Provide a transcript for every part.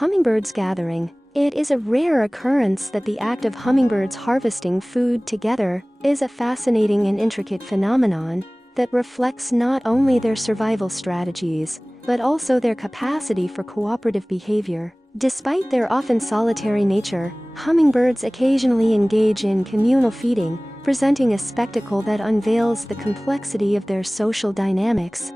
Hummingbirds Gathering. It is a rare occurrence that the act of hummingbirds harvesting food together is a fascinating and intricate phenomenon that reflects not only their survival strategies, but also their capacity for cooperative behavior. Despite their often solitary nature, hummingbirds occasionally engage in communal feeding, presenting a spectacle that unveils the complexity of their social dynamics.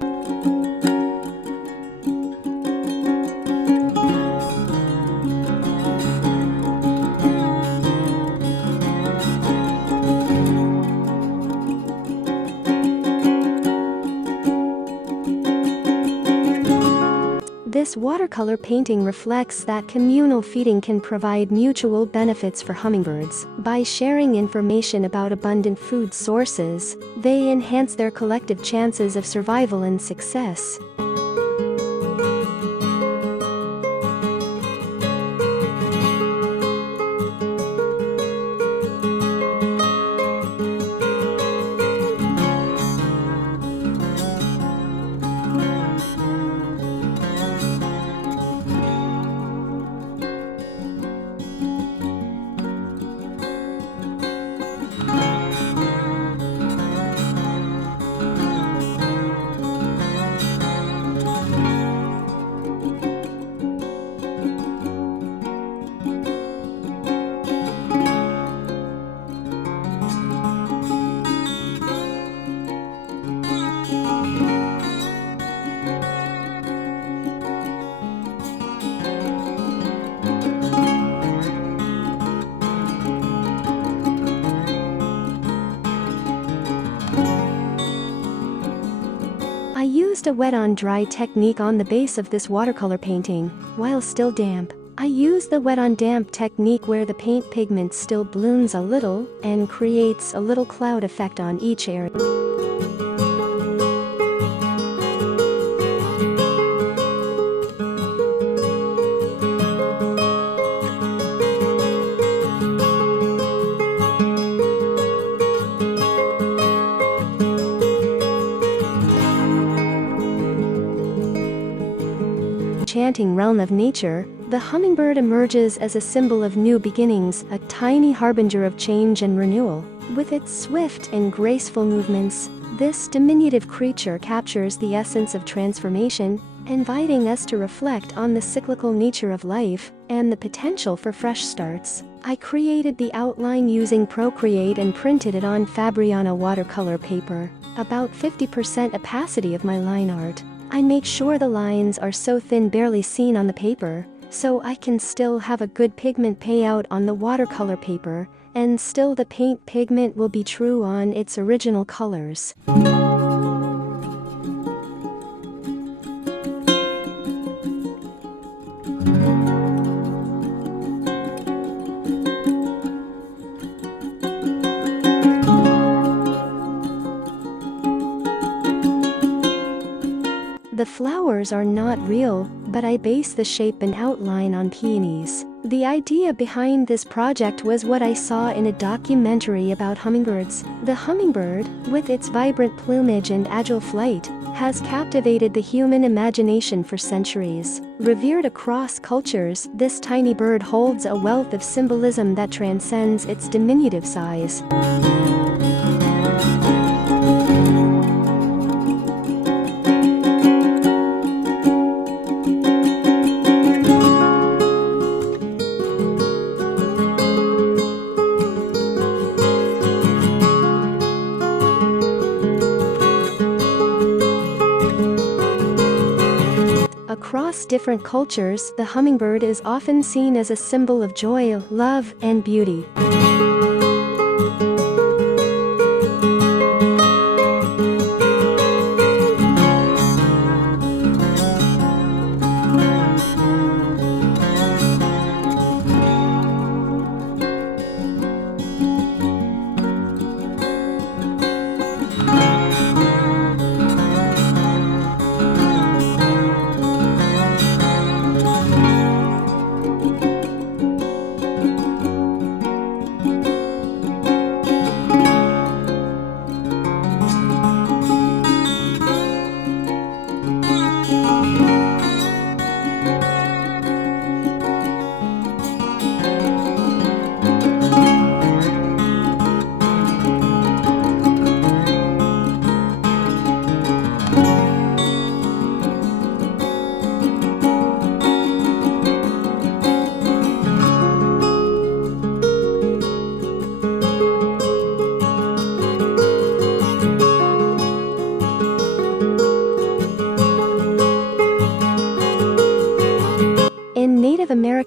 This watercolor painting reflects that communal feeding can provide mutual benefits for hummingbirds. By sharing information about abundant food sources, they enhance their collective chances of survival and success. I used a wet-on-dry technique on the base of this watercolor painting, while still damp. I use the wet-on-damp technique where the paint pigment still blooms a little and creates a little cloud effect on each area. Enchanting realm of nature, the hummingbird emerges as a symbol of new beginnings, a tiny harbinger of change and renewal. With its swift and graceful movements, this diminutive creature captures the essence of transformation, inviting us to reflect on the cyclical nature of life and the potential for fresh starts. I created the outline using Procreate and printed it on Fabriano watercolor paper, about 50% opacity of my line art. I make sure the lines are so thin barely seen on the paper, so I can still have a good pigment payout on the watercolor paper, and still the paint pigment will be true on its original colors. The flowers are not real, but I base the shape and outline on peonies. The idea behind this project was what I saw in a documentary about hummingbirds. The hummingbird, with its vibrant plumage and agile flight, has captivated the human imagination for centuries. Revered across cultures, this tiny bird holds a wealth of symbolism that transcends its diminutive size. Across different cultures, the hummingbird is often seen as a symbol of joy, love, and beauty.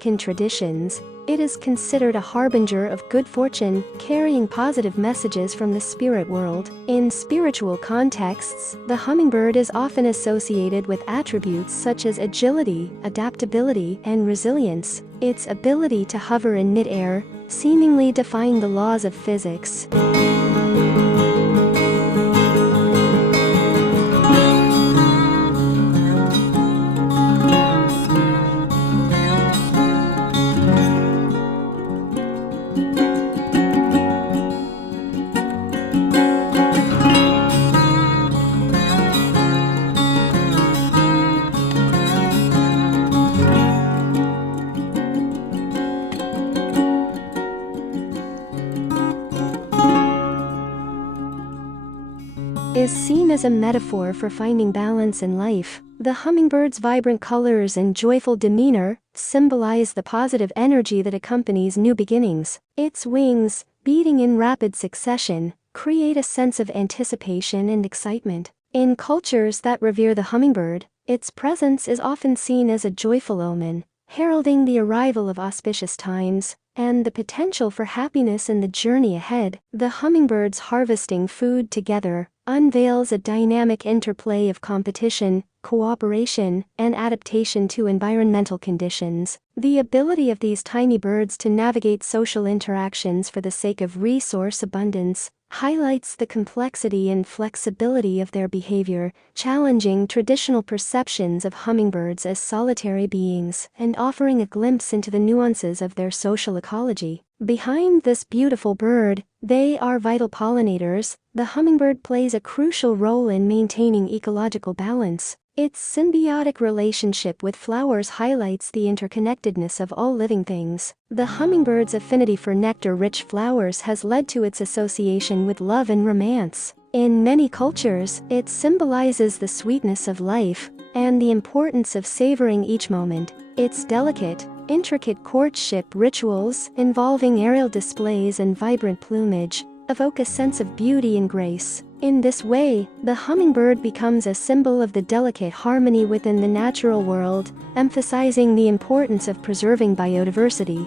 African traditions, it is considered a harbinger of good fortune, carrying positive messages from the spirit world. In spiritual contexts, the hummingbird is often associated with attributes such as agility, adaptability, and resilience. Its ability to hover in mid-air, seemingly defying the laws of physics, is seen as a metaphor for finding balance in life. The hummingbird's vibrant colors and joyful demeanor symbolize the positive energy that accompanies new beginnings. Its wings, beating in rapid succession, create a sense of anticipation and excitement. In cultures that revere the hummingbird, its presence is often seen as a joyful omen, heralding the arrival of auspicious times and the potential for happiness in the journey ahead. The hummingbirds harvesting food together unveils a dynamic interplay of competition, cooperation, and adaptation to environmental conditions. The ability of these tiny birds to navigate social interactions for the sake of resource abundance highlights the complexity and flexibility of their behavior, challenging traditional perceptions of hummingbirds as solitary beings and offering a glimpse into the nuances of their social ecology. Behind this beautiful bird, they are vital pollinators. The hummingbird plays a crucial role in maintaining ecological balance. Its symbiotic relationship with flowers highlights the interconnectedness of all living things. The hummingbird's affinity for nectar-rich flowers has led to its association with love and romance. In many cultures, it symbolizes the sweetness of life and the importance of savoring each moment. Its delicate, intricate courtship rituals involving aerial displays and vibrant plumage evoke a sense of beauty and grace. In this way, the hummingbird becomes a symbol of the delicate harmony within the natural world, emphasizing the importance of preserving biodiversity.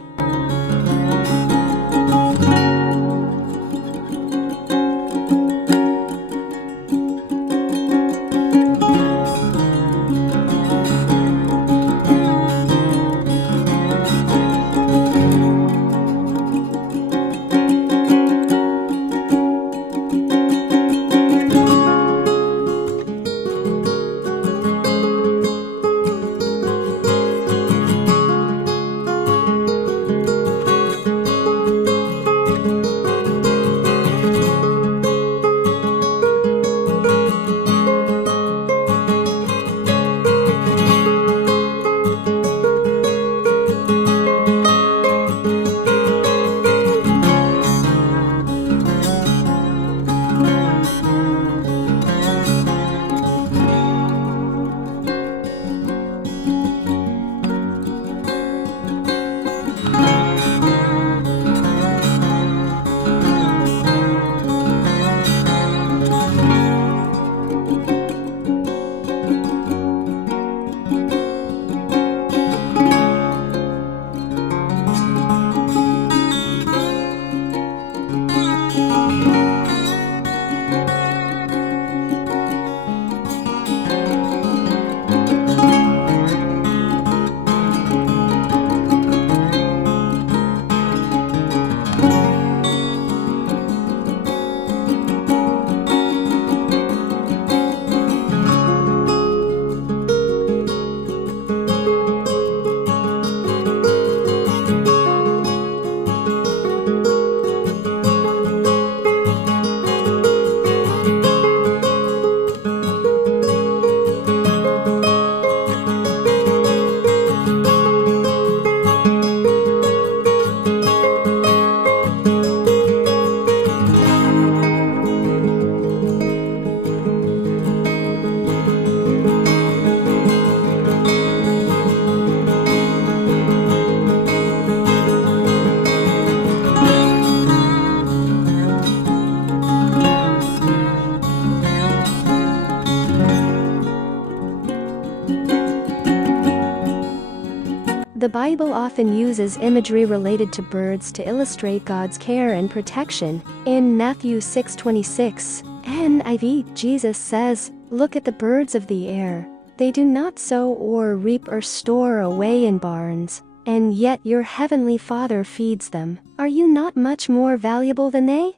The Bible often uses imagery related to birds to illustrate God's care and protection. In Matthew 6:26, NIV, Jesus says, "Look at the birds of the air. They do not sow or reap or store away in barns, and yet your heavenly Father feeds them. Are you not much more valuable than they?"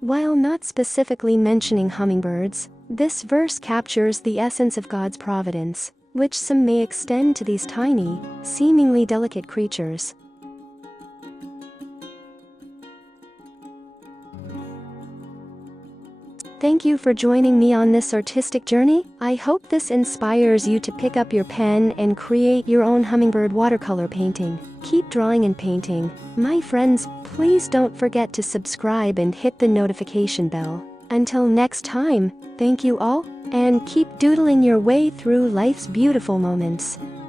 While not specifically mentioning hummingbirds, this verse captures the essence of God's providence, which some may extend to these tiny, seemingly delicate creatures. Thank you for joining me on this artistic journey. I hope this inspires you to pick up your pen and create your own hummingbird watercolor painting. Keep drawing and painting. My friends, please don't forget to subscribe and hit the notification bell. Until next time, thank you all, and keep doodling your way through life's beautiful moments.